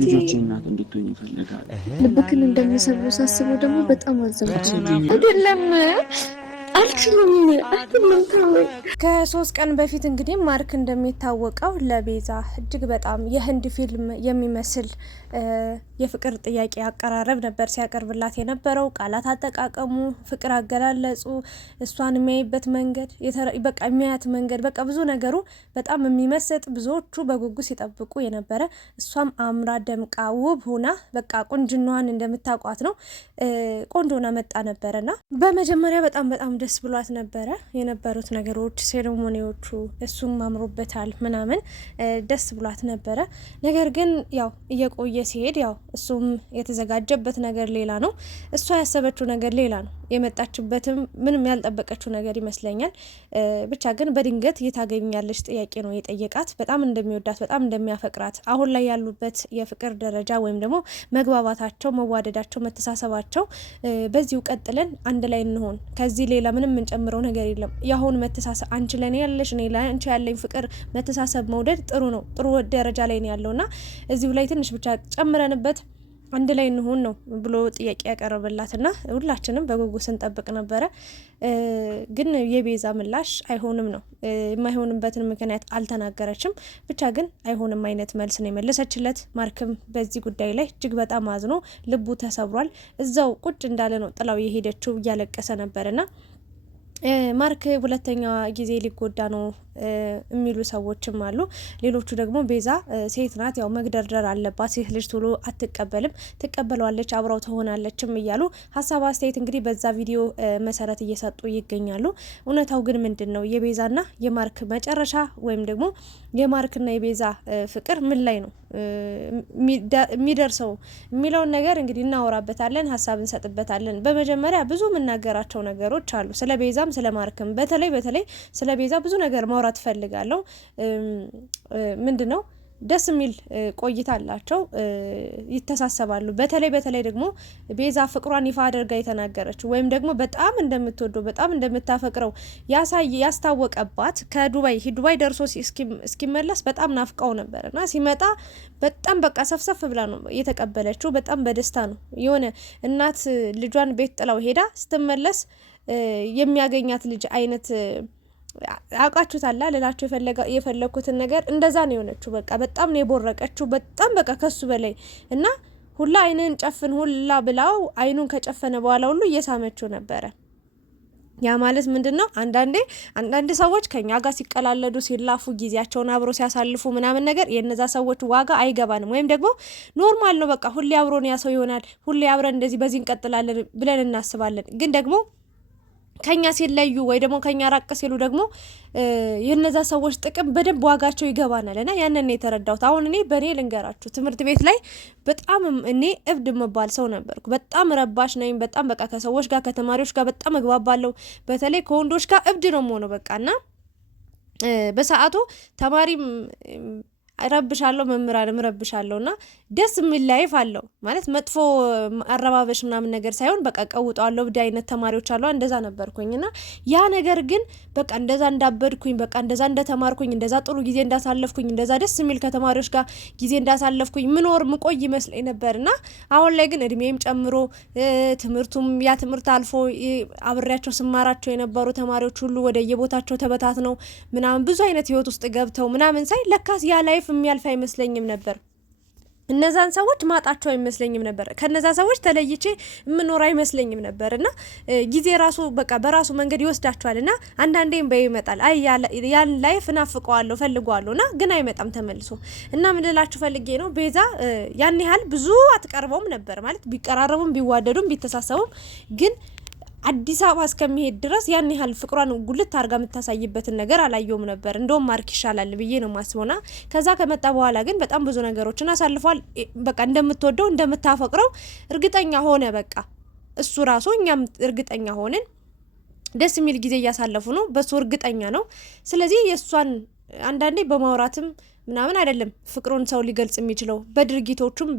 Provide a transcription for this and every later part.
ልጆቼ እናት እንድትሆኝ ይፈልጋል። ልብክን እንደሚሰብረው ሳስበው ደግሞ በጣም አዘንኩኝ። አይደለም አልችልም። ከ3 ቀን በፊት እንግዲህ ማርክ እንደሚታወቀው ለቤዛ እጅግ በጣም የህንድ ፊልም የሚመስል የፍቅር ጥያቄ አቀራረብ ነበር ሲያቀርብላት የነበረው። ቃላት አጠቃቀሙ፣ ፍቅር አገላለጹ፣ እሷን የሚያይበት መንገድ፣ በቃ የሚያያት መንገድ፣ በቃ ብዙ ነገሩ በጣም የሚመስጥ ብዙዎቹ በጉጉት ሲጠብቁ የነበረ እሷም አምራ ደምቃ ውብ ሆና በቃ ቁንጅናዋን እንደምታውቋት ነው ቆንጆ ሆና መጣ ነበረና በመጀመሪያ በጣም ደስ ብሏት ነበረ የነበሩት ነገሮች፣ ሴሬሞኒዎቹ፣ እሱም አምሮበታል ምናምን ደስ ብሏት ነበረ። ነገር ግን ያው እየቆየ ሲሄድ ያው እሱም የተዘጋጀበት ነገር ሌላ ነው፣ እሷ ያሰበችው ነገር ሌላ ነው። የመጣችበትም ምንም ያልጠበቀችው ነገር ይመስለኛል። ብቻ ግን በድንገት የታገኛለች ጥያቄ ነው የጠየቃት። በጣም እንደሚወዳት በጣም እንደሚያፈቅራት አሁን ላይ ያሉበት የፍቅር ደረጃ ወይም ደግሞ መግባባታቸው፣ መዋደዳቸው፣ መተሳሰባቸው በዚሁ ቀጥለን አንድ ላይ እንሆን፣ ከዚህ ሌላ ምንም የምንጨምረው ነገር የለም። የአሁን መተሳሰብ አንቺ ለኔ ያለሽ እኔ ለአንቺ ያለኝ ፍቅር፣ መተሳሰብ፣ መውደድ ጥሩ ነው፣ ጥሩ ደረጃ ላይ ነው ያለውና እዚሁ ላይ ትንሽ ብቻ ጨምረንበት አንድ ላይ እንሆን ነው ብሎ ጥያቄ ያቀረበላትና ሁላችንም በጉጉት ስንጠብቅ ነበረ። ግን የቤዛ ምላሽ አይሆንም ነው። የማይሆንበትን ምክንያት አልተናገረችም። ብቻ ግን አይሆንም አይነት መልስ ነው የመለሰችለት። ማርክም በዚህ ጉዳይ ላይ እጅግ በጣም አዝኖ ልቡ ተሰብሯል። እዛው ቁጭ እንዳለ ነው ጥላው የሄደችው፣ እያለቀሰ ነበርና ማርክ ሁለተኛ ጊዜ ሊጎዳ ነው የሚሉ ሰዎችም አሉ። ሌሎቹ ደግሞ ቤዛ ሴት ናት፣ ያው መግደርደር አለባት፣ ሴት ልጅ ቶሎ አትቀበልም፣ ትቀበለዋለች፣ አብረው ትሆናለችም እያሉ ሀሳብ አስተያየት እንግዲህ በዛ ቪዲዮ መሰረት እየሰጡ ይገኛሉ። እውነታው ግን ምንድን ነው? የቤዛና የማርክ መጨረሻ ወይም ደግሞ የማርክና የቤዛ ፍቅር ምን ላይ ነው የሚደርሰው የሚለውን ነገር እንግዲህ እናወራበታለን፣ ሀሳብ እንሰጥበታለን። በመጀመሪያ ብዙ የምናገራቸው ነገሮች አሉ ስለ ቤዛም ስለ ማርክም። በተለይ ስለ ቤዛ ብዙ ነገር ማውራት ፈልጋለሁ። ምንድነው ደስ የሚል ቆይታ አላቸው፣ ይተሳሰባሉ። በተለይ ደግሞ ቤዛ ፍቅሯን ይፋ አድርጋ የተናገረችው ወይም ደግሞ በጣም እንደምትወደው በጣም እንደምታፈቅረው ያስታወቀባት ዱባይ ደርሶ እስኪመለስ በጣም ናፍቀው ነበርና ሲመጣ በጣም በቃ ሰፍሰፍ ብላ ነው የተቀበለችው። በጣም በደስታ ነው። የሆነ እናት ልጇን ቤት ጥላው ሄዳ ስትመለስ የሚያገኛት ልጅ አይነት አውቃችሁታላ ልላችሁ የፈለኩትን ነገር እንደዛ ነው የሆነችው። በቃ በጣም ነው የቦረቀችው፣ በጣም በቃ ከሱ በላይ እና ሁላ አይንን ጨፍን ሁላ ብላው አይኑን ከጨፈነ በኋላ ሁሉ እየሳመችው ነበረ። ያ ማለት ምንድነው? አንዳንድ ሰዎች ከኛ ጋር ሲቀላለዱ ሲላፉ ጊዜያቸውን አብሮ ሲያሳልፉ ምናምን ነገር የነዛ ሰዎች ዋጋ አይገባንም፣ ወይም ደግሞ ኖርማል ነው በቃ ሁሌ አብሮን ያ ሰው ይሆናል፣ ሁሌ አብረን እንደዚህ በዚህ እንቀጥላለን ብለን እናስባለን። ግን ደግሞ ከኛ ሲለዩ ወይ ደግሞ ከኛ ራቅ ሲሉ ደግሞ የነዛ ሰዎች ጥቅም በደንብ ዋጋቸው ይገባናል። እና ያንን ነው የተረዳሁት። አሁን እኔ በእኔ ልንገራችሁ፣ ትምህርት ቤት ላይ በጣም እኔ እብድ የምባል ሰው ነበርኩ። በጣም ረባሽ ነኝ። በጣም በቃ ከሰዎች ጋር ከተማሪዎች ጋር በጣም እግባባለሁ። በተለይ ከወንዶች ጋር እብድ ነው የምሆነው በቃ እና በሰዓቱ ተማሪም ረብሻለሁ፣ መምህራንም ረብሻለሁ እና ደስ የሚል ላይፍ አለው ማለት መጥፎ አረባበሽ ምናምን ነገር ሳይሆን በቃ ቀውጣለሁ። እብድ አይነት ተማሪዎች አሉ። እንደዛ ነበርኩኝ እና ያ ነገር ግን በቃ እንደዛ እንዳበድኩኝ በቃ እንደዛ እንደተማርኩኝ እንደዛ ጥሩ ጊዜ እንዳሳለፍኩኝ እንደዛ ደስ የሚል ከተማሪዎች ጋር ጊዜ እንዳሳለፍኩኝ ምቆይ ይመስለኝ ነበርና አሁን ላይ ግን እድሜም ጨምሮ ትምህርቱም ያ ትምህርት አልፎ አብሬያቸው ስማራቸው የነበሩ ተማሪዎች ሁሉ ወደ የቦታቸው ተበታትነው ምናምን ብዙ አይነት ህይወት ውስጥ ገብተው ምናምን ሳይ ለካስ ያ ላይፍ የሚያልፍ አይመስለኝም ነበር። እነዛን ሰዎች ማጣቸው አይመስለኝም ነበር። ከነዛ ሰዎች ተለይቼ የምኖር አይመስለኝም ነበርና ጊዜ ራሱ በቃ በራሱ መንገድ ይወስዳቸዋልና አንዳንዴም በይመጣል ያን ላይፍ እናፍቀዋለሁ ፈልጓለሁና ግን አይመጣም ተመልሶ። እና ምን ልላችሁ ፈልጌ ነው ቤዛ ያን ያህል ብዙ አትቀርበውም ነበር ማለት ቢቀራረቡም ቢዋደዱም ቢተሳሰቡም ግን አዲስ አበባ እስከሚሄድ ድረስ ያን ያህል ፍቅሯን ጉልት አድርጋ የምታሳይበትን ነገር አላየውም ነበር። እንደውም ማርክ ይሻላል ብዬ ነው ማስበውና ከዛ ከመጣ በኋላ ግን በጣም ብዙ ነገሮችን አሳልፏል። በቃ እንደምትወደው እንደምታፈቅረው እርግጠኛ ሆነ። በቃ እሱ ራሱ እኛም እርግጠኛ ሆነን ደስ የሚል ጊዜ እያሳለፉ ነው። በሱ እርግጠኛ ነው። ስለዚህ የሷን አንዳንዴ በማውራትም ምናምን አይደለም ፍቅሩን ሰው ሊገልጽ የሚችለው በድርጊቶቹም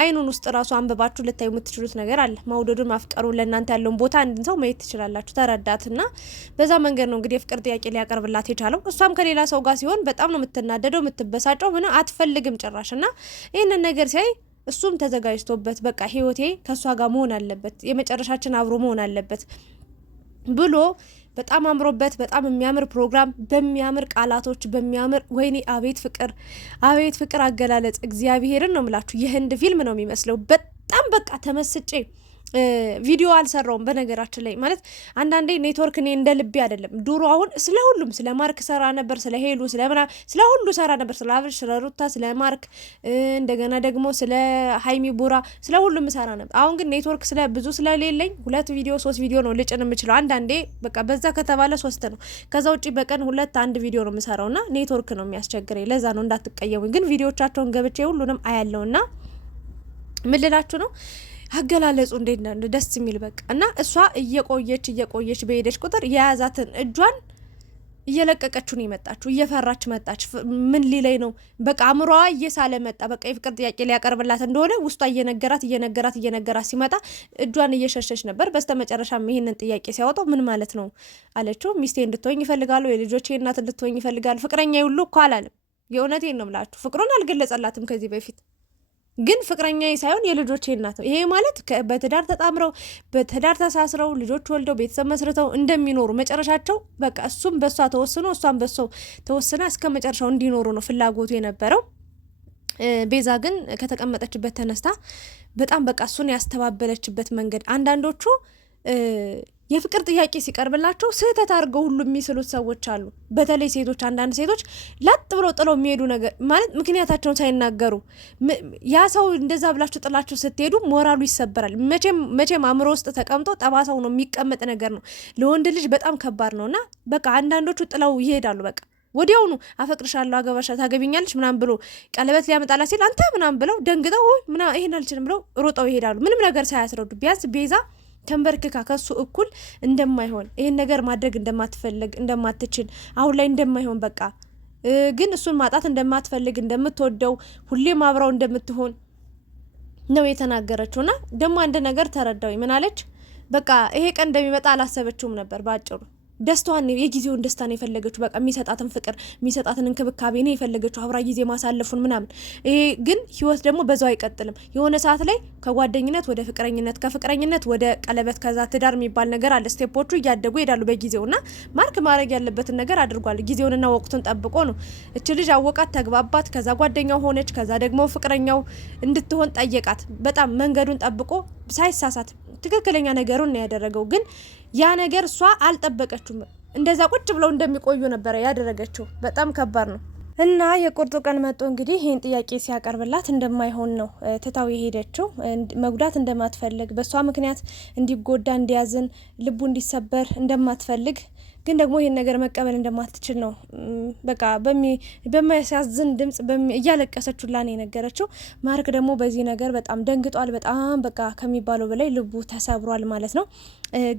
አይኑን ውስጥ ራሱ አንብባችሁ ልታዩ የምትችሉት ነገር አለ። መውደዱን ማፍቀሩን ለእናንተ ያለውን ቦታ አንድን ሰው ማየት ትችላላችሁ። ተረዳትና በዛ መንገድ ነው እንግዲህ የፍቅር ጥያቄ ሊያቀርብላት የቻለው። እሷም ከሌላ ሰው ጋር ሲሆን በጣም ነው የምትናደደው፣ የምትበሳጨው፣ ምን አትፈልግም ጭራሽ። እና ይህንን ነገር ሲያይ እሱም ተዘጋጅቶበት በቃ ህይወቴ ከእሷ ጋር መሆን አለበት፣ የመጨረሻችን አብሮ መሆን አለበት ብሎ በጣም አምሮበት በጣም የሚያምር ፕሮግራም በሚያምር ቃላቶች በሚያምር ወይኔ አቤት ፍቅር አገላለጽ እግዚአብሔርን ነው የምላችሁ። የህንድ ፊልም ነው የሚመስለው። በጣም በቃ ተመስጬ ቪዲዮ አልሰራውም በነገራችን ላይ ማለት አንዳንዴ ኔትወርክ እኔ እንደ ልቤ አይደለም። ድሮ አሁን ስለ ሁሉም ስለ ማርክ ሰራ ነበር፣ ስለ ሄሉ ስለ ሁሉ ሰራ ነበር፣ ስለ አብርሽ፣ ስለ ሩታ፣ ስለ ማርክ እንደገና ደግሞ ስለ ሃይሚ ቡራ ስለ ሁሉም ሰራ ነበር። አሁን ግን ኔትወርክ ብዙ ስለሌለኝ 2 ቪዲዮ 3 ቪዲዮ ነው ልጭን የምችለው። አንዳንዴ በቃ በዛ ከተባለ 3 ነው። ከዛ ውጪ በቀን 1 ቪዲዮ ነው የምሰራውና ኔትወርክ ነው የሚያስቸግረኝ። ለዛ ነው እንዳትቀየሙኝ። ግን ቪዲዮቻቸውን ገብቼ ሁሉንም አያለውና ምን ልላችሁ ነው አገላለጹ እንዴት ነው ደስ የሚል በቃ። እና እሷ እየቆየች በሄደች ቁጥር የያዛትን እጇን እየለቀቀችው ነው የመጣችው። እየፈራች መጣች። ምን ሊለይ ነው በቃ አእምሮዋ እየሳለ መጣ። በቃ የፍቅር ጥያቄ ሊያቀርብላት እንደሆነ ውስጧ እየነገራት ሲመጣ እጇን እየሸሸች ነበር። በስተመጨረሻም ይሄንን ጥያቄ ሲያወጣው ምን ማለት ነው አለችው። ሚስቴ እንድትሆኝ ይፈልጋሉ፣ የልጆቼ እናት እንድትሆኝ ይፈልጋሉ። ፍቅረኛ ይሁሉ እኮ አላለም። የእውነቴን ነው የምላችሁ። ፍቅሩን አልገለጸላትም ከዚህ በፊት ግን ፍቅረኛዬ ሳይሆን የልጆቼ እናት ነው። ይሄ ማለት በትዳር ተጣምረው በትዳር ተሳስረው ልጆች ወልደው ቤተሰብ መስርተው እንደሚኖሩ መጨረሻቸው በቃ እሱም በሷ ተወስኖ እሷም በሷ ተወስና እስከ መጨረሻው እንዲኖሩ ነው ፍላጎቱ የነበረው። ቤዛ ግን ከተቀመጠችበት ተነስታ በጣም በቃ እሱን ያስተባበለችበት መንገድ አንዳንዶቹ የፍቅር ጥያቄ ሲቀርብላቸው ስህተት አድርገው ሁሉ የሚስሉት ሰዎች አሉ። በተለይ ሴቶች፣ አንዳንድ ሴቶች ላጥ ብለው ጥለው የሚሄዱ ነገር ማለት ምክንያታቸውን ሳይናገሩ ያ ሰው እንደዛ ብላችሁ ጥላችሁ ስትሄዱ ሞራሉ ይሰበራል። መቼም አእምሮ ውስጥ ተቀምጦ ጠባሳው ነው የሚቀመጥ ነገር ነው። ለወንድ ልጅ በጣም ከባድ ነውና በቃ አንዳንዶቹ ጥለው ይሄዳሉ። በቃ ወዲያውኑ አፈቅርሻለሁ፣ አገባሻ፣ ታገቢኛለሽ ምናምን ብሎ ቀለበት ሊያመጣላ ሲል አንተ ምናምን ብለው ደንግጠው ይሄን አልችልም ብለው ሮጠው ይሄዳሉ። ምንም ነገር ሳያስረዱ ቢያንስ ቤዛ ተንበርክካ ከሱ እኩል እንደማይሆን ይሄን ነገር ማድረግ እንደማትፈልግ እንደማትችል አሁን ላይ እንደማይሆን በቃ ግን እሱን ማጣት እንደማትፈልግ እንደምትወደው ሁሌም አብራው እንደምትሆን ነው የተናገረችውና ደግሞ አንድ ነገር ተረዳው። ምን አለች? በቃ ይሄ ቀን እንደሚመጣ አላሰበችውም ነበር ባጭሩ። ደስታዋን የጊዜውን ደስታ ነው የፈለገችው። በቃ የሚሰጣትን ፍቅር የሚሰጣትን እንክብካቤ ነው የፈለገችው፣ አብራ ጊዜ ማሳለፉን ምናምን። ይሄ ግን ህይወት ደግሞ በዛው አይቀጥልም። የሆነ ሰዓት ላይ ከጓደኝነት ወደ ፍቅረኝነት፣ ከፍቅረኝነት ወደ ቀለበት፣ ከዛ ትዳር የሚባል ነገር አለ። ስቴፖቹ እያደጉ ይሄዳሉ በጊዜውና ማርክ ማድረግ ያለበትን ነገር አድርጓል። ጊዜውንና ወቅቱን ጠብቆ ነው። እች ልጅ አወቃት፣ ተግባባት፣ ከዛ ጓደኛው ሆነች፣ ከዛ ደግሞ ፍቅረኛው እንድትሆን ጠየቃት። በጣም መንገዱን ጠብቆ ሳይሳሳት ትክክለኛ ነገሩን ነው ያደረገው። ግን ያ ነገር እሷ አልጠበቀችውም። እንደዛ ቁጭ ብለው እንደሚቆዩ ነበረ ያደረገችው። በጣም ከባድ ነው። እና የቁርጡ ቀን መጥቶ እንግዲህ ይህን ጥያቄ ሲያቀርብላት እንደማይሆን ነው ትታው የሄደችው። መጉዳት እንደማትፈልግ በእሷ ምክንያት እንዲጎዳ እንዲያዝን ልቡ እንዲሰበር እንደማትፈልግ ግን ደግሞ ይሄን ነገር መቀበል እንደማትችል ነው በቃ በሚያሳዝን ድምጽ እያለቀሰችው ላን የነገረችው። ማርክ ደግሞ በዚህ ነገር በጣም ደንግጧል። በጣም በቃ ከሚባለው በላይ ልቡ ተሰብሯል ማለት ነው።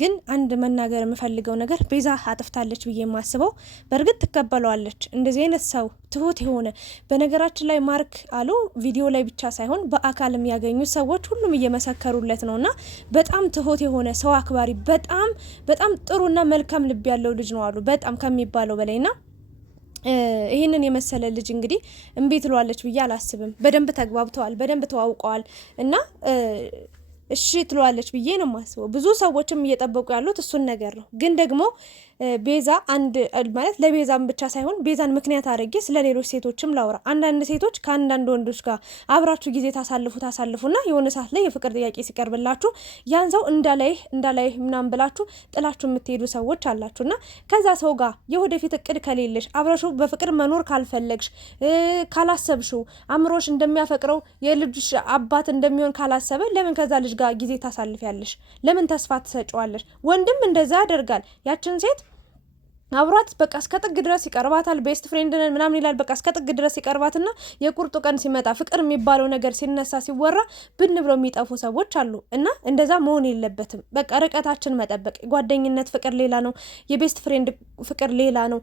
ግን አንድ መናገር የምፈልገው ነገር ቤዛ አጥፍታለች ብዬ የማስበው በእርግጥ ትቀበለዋለች። እንደዚህ አይነት ሰው ትሁት የሆነ በነገራችን ላይ ማርክ አሉ ቪዲዮ ላይ ብቻ ሳይሆን በአካልም ያገኙ ሰዎች ሁሉም እየመሰከሩለት ነውና በጣም ትሁት የሆነ ሰው አክባሪ በጣም በጣም ጥሩና መልካም ልብ ያለው ልጅ ነው አሉ በጣም ከሚባለው በላይና ይሄንን የመሰለ ልጅ እንግዲህ እምቢ ትሏለች ብዬ አላስብም። በደንብ ተግባብተዋል፣ በደንብ ተዋውቀዋል እና እሺ ትሏለች ብዬ ነው የማስበው። ብዙ ሰዎችም እየጠበቁ ያሉት እሱን ነገር ነው። ግን ደግሞ ቤዛ አንድ ማለት ለቤዛም ብቻ ሳይሆን ቤዛን ምክንያት አድርጌ ስለ ሌሎች ሴቶችም ላውራ። አንዳንድ ሴቶች ከአንዳንድ ወንዶች ጋር አብራችሁ ጊዜ ታሳልፉና የሆነ ሰዓት ላይ የፍቅር ጥያቄ ሲቀርብላችሁ ያን ሰው እንዳላይ ምናምን ብላችሁ ጥላችሁ የምትሄዱ ሰዎች አላችሁና ከዛ ሰው ጋር የወደፊት እቅድ ከሌለሽ አብረሹ በፍቅር መኖር ካልፈለግሽ ካላሰብሽው አምሮሽ እንደሚያፈቅረው የልጅሽ አባት እንደሚሆን ካላሰበ ለምን ከዛ ልጅ ጋር ጊዜ ታሳልፊያለሽ? ለምን ተስፋ ትሰጪዋለሽ? ወንድም እንደዛ ያደርጋል። ያችን ሴት አብሯት በቃ እስከ ጥግ ድረስ ይቀርባታል። ቤስት ፍሬንድ ነን ምናምን ይላል። በቃ እስከ ጥግ ድረስ ይቀርባትና የቁርጡ ቀን ሲመጣ ፍቅር የሚባለው ነገር ሲነሳ ሲወራ ብን ብሎ የሚጠፉ ሰዎች አሉ። እና እንደዛ መሆን የለበትም። በቃ ርቀታችን መጠበቅ። ጓደኝነት ፍቅር ሌላ ነው፣ የቤስት ፍሬንድ ፍቅር ሌላ ነው፣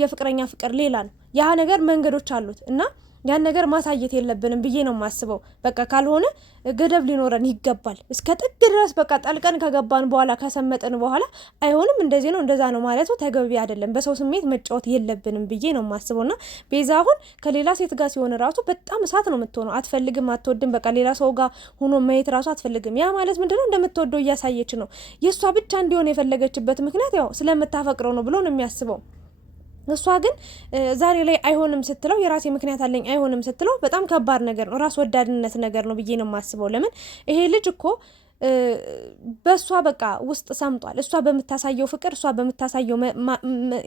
የፍቅረኛ ፍቅር ሌላ ነው። ያ ነገር መንገዶች አሉት እና ያን ነገር ማሳየት የለብንም ብዬ ነው የማስበው። በቃ ካልሆነ ገደብ ሊኖረን ይገባል። እስከ ጥግ ድረስ በቃ ጠልቀን ከገባን በኋላ ከሰመጥን በኋላ አይሆንም እንደዚህ ነው እንደዛ ነው ማለቱ ተገቢ አይደለም። በሰው ስሜት መጫወት የለብንም ብዬ ነው የማስበው። እና ቤዛ አሁን ከሌላ ሴት ጋር ሲሆን ራሱ በጣም እሳት ነው የምትሆነው። አትፈልግም፣ አትወድም። በቃ ሌላ ሰው ጋር ሆኖ ማየት ራሱ አትፈልግም። ያ ማለት ምንድነው? እንደምትወደው እያሳየች ነው። የእሷ ብቻ እንዲሆን የፈለገችበት ምክንያት ያው ስለምታፈቅረው ነው ብሎ ነው የሚያስበው። እሷ ግን ዛሬ ላይ አይሆንም ስትለው የራሴ ምክንያት አለኝ አይሆንም ስትለው በጣም ከባድ ነገር ነው፣ ራስ ወዳድነት ነገር ነው ብዬ ነው የማስበው። ለምን ይሄ ልጅ እኮ በእሷ በቃ ውስጥ ሰምጧል። እሷ በምታሳየው ፍቅር፣ እሷ በምታሳየው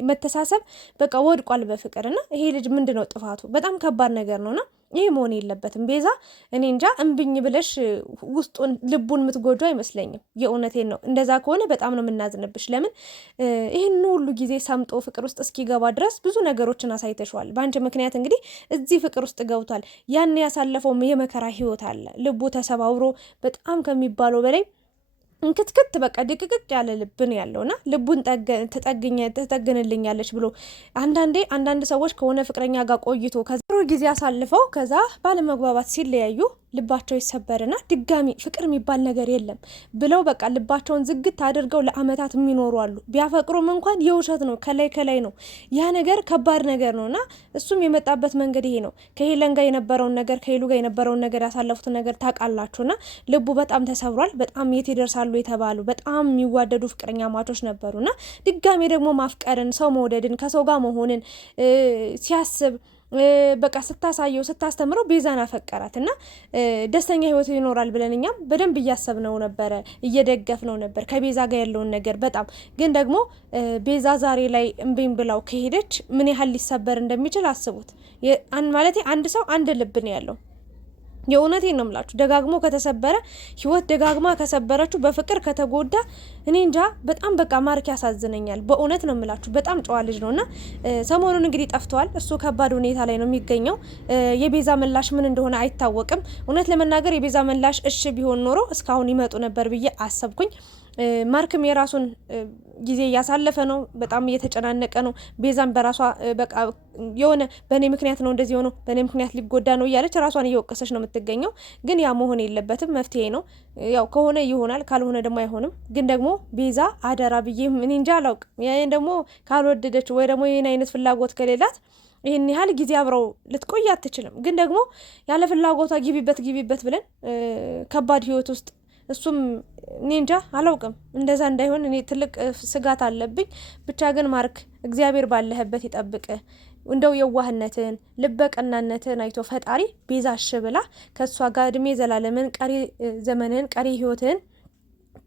መተሳሰብ በቃ ወድቋል በፍቅር። እና ይሄ ልጅ ምንድነው ጥፋቱ? በጣም ከባድ ነገር ነውና ይሄ መሆን የለበትም። ቤዛ እኔ እንጃ እምብኝ ብለሽ ውስጡን ልቡን የምትጎጁ አይመስለኝም። የእውነቴን ነው። እንደዛ ከሆነ በጣም ነው የምናዝንብሽ። ለምን ይህን ሁሉ ጊዜ ሰምጦ ፍቅር ውስጥ እስኪገባ ድረስ ብዙ ነገሮችን አሳይተሽዋል። በአንቺ ምክንያት እንግዲህ እዚህ ፍቅር ውስጥ ገብቷል። ያን ያሳለፈው የመከራ ህይወት አለ። ልቡ ተሰባብሮ በጣም ከሚባለው በላይ እንክትክት በቃ ድቅቅቅ ያለ ልብን ያለውና ልቡን ትጠግንልኛለች ብሎ አንዳንድ ሰዎች ከሆነ ፍቅረኛ ጋር ቆይቶ ከጥሩ ጊዜ አሳልፈው ከዛ ባለመግባባት ሲለያዩ ልባቸው ይሰበርና ድጋሚ ፍቅር የሚባል ነገር የለም ብለው በቃ ልባቸውን ዝግት አድርገው ለአመታት የሚኖሩ አሉ። ቢያፈቅሩም እንኳን የውሸት ነው፣ ከላይ ነው። ያ ነገር ከባድ ነገር ነውና እሱም የመጣበት መንገድ ይሄ ነው። ከሄለን ጋር የነበረውን ነገር ከሄሉ ጋር የነበረውን ነገር ያሳለፉትን ነገር ታውቃላችሁና ልቡ በጣም ተሰብሯል። በጣም የት ይደርሳሉ የተባሉ በጣም የሚዋደዱ ፍቅረኛ ማቾች ነበሩና ድጋሚ ደግሞ ማፍቀርን፣ ሰው መውደድን፣ ከሰው ጋር መሆንን ሲያስብ በቃ ስታሳየው ስታስተምረው ቤዛን አፈቀራት እና ደስተኛ ህይወት ይኖራል ብለን እኛም በደንብ እያሰብነው ነበረ፣ እየደገፍነው ነበር ከቤዛ ጋር ያለውን ነገር በጣም ግን ደግሞ ቤዛ ዛሬ ላይ እምቢኝ ብላው ከሄደች ምን ያህል ሊሰበር እንደሚችል አስቡት። ማለት አንድ ሰው አንድ ልብ ነው ያለው። የእውነቴን ነው የምላችሁ። ደጋግሞ ከተሰበረ ህይወት ደጋግማ ከሰበረችው በፍቅር ከተጎዳ እኔ እንጃ በጣም በቃ ማርክ ያሳዝነኛል። በእውነት ነው የምላችሁ። በጣም ጨዋ ልጅ ነውና ሰሞኑን እንግዲህ ጠፍቷል። እሱ ከባድ ሁኔታ ላይ ነው የሚገኘው። የቤዛ ምላሽ ምን እንደሆነ አይታወቅም። እውነት ለመናገር የቤዛ ምላሽ እሺ ቢሆን ኖሮ እስካሁን ይመጡ ነበር ብዬ አሰብኩኝ። ማርክም የራሱን ጊዜ እያሳለፈ ነው። በጣም እየተጨናነቀ ነው። ቤዛም በራሷ በቃ የሆነ በእኔ ምክንያት ነው እንደዚህ ሆኖ በእኔ ምክንያት ሊጎዳ ነው እያለች ራሷን እየወቀሰች ነው የምትገኘው። ግን ያ መሆን የለበትም። መፍትሄ ነው ያው ከሆነ ይሆናል፣ ካልሆነ ደግሞ አይሆንም። ግን ደግሞ ቤዛ አደራ ብዬ እኔ እንጃ አላውቅም። ያን ደግሞ ካልወደደች ወይ ደግሞ ይህን አይነት ፍላጎት ከሌላት ይህን ያህል ጊዜ አብረው ልትቆይ አትችልም። ግን ደግሞ ያለ ፍላጎቷ ግቢበት ብለን ከባድ ህይወት ውስጥ እሱም እኔ እንጃ አላውቅም። እንደዛ እንዳይሆን እኔ ትልቅ ስጋት አለብኝ። ብቻ ግን ማርክ እግዚአብሔር ባለህበት ይጠብቅ። እንደው የዋህነትን ልበቀናነትን አይቶ ፈጣሪ ቤዛ እሺ ብላ ከእሷ ጋር እድሜ ዘላለምን ቀሪ ዘመንን ቀሪ ህይወትን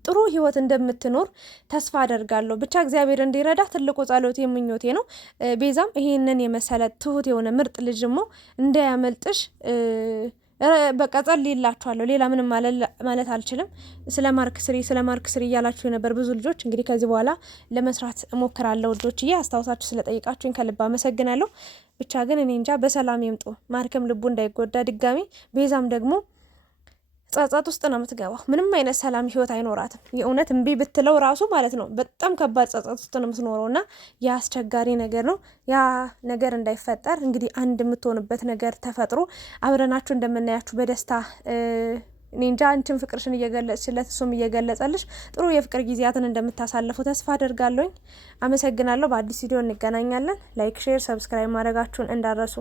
ጥሩ ህይወት እንደምትኖር ተስፋ አደርጋለሁ። ብቻ እግዚአብሔር እንዲረዳ ትልቁ ጸሎቴ ምኞቴ ነው። ቤዛም ይሄንን የመሰለ ትሁት የሆነ ምርጥ ልጅሞ እንዳያመልጥሽ በቃ ጸልይላችኋለሁ። ሌላ ምንም ማለት አልችልም። ስለ ማርክ ስሪ እያላችሁ ነበር ብዙ ልጆች። እንግዲህ ከዚህ በኋላ ለመስራት እሞክራለሁ። ልጆችዬ አስታውሳችሁ ስለጠይቃችሁኝ ከልብ አመሰግናለሁ። ብቻ ግን እኔ እንጃ በሰላም ይምጡ። ማርክም ልቡ እንዳይጎዳ ድጋሚ፣ ቤዛም ደግሞ ጸጸት ውስጥ ነው የምትገባው። ምንም አይነት ሰላም ህይወት አይኖራትም። የእውነት እምቢ ብትለው ራሱ ማለት ነው በጣም ከባድ ጸጸት ውስጥ ነው የምትኖረው እና ያ አስቸጋሪ ነገር ነው። ያ ነገር እንዳይፈጠር እንግዲህ አንድ የምትሆንበት ነገር ተፈጥሮ አብረናችሁ እንደምናያችሁ በደስታ እኔ እንጃ አንቺን ፍቅርሽን እየገለጽሽለት እሱም እየገለጸልሽ ጥሩ የፍቅር ጊዜያትን እንደምታሳልፉ ተስፋ አደርጋለሁኝ። አመሰግናለሁ። በአዲስ ቪዲዮ እንገናኛለን። ላይክ፣ ሼር፣ ሰብስክራይብ ማድረጋችሁን እንዳረሱ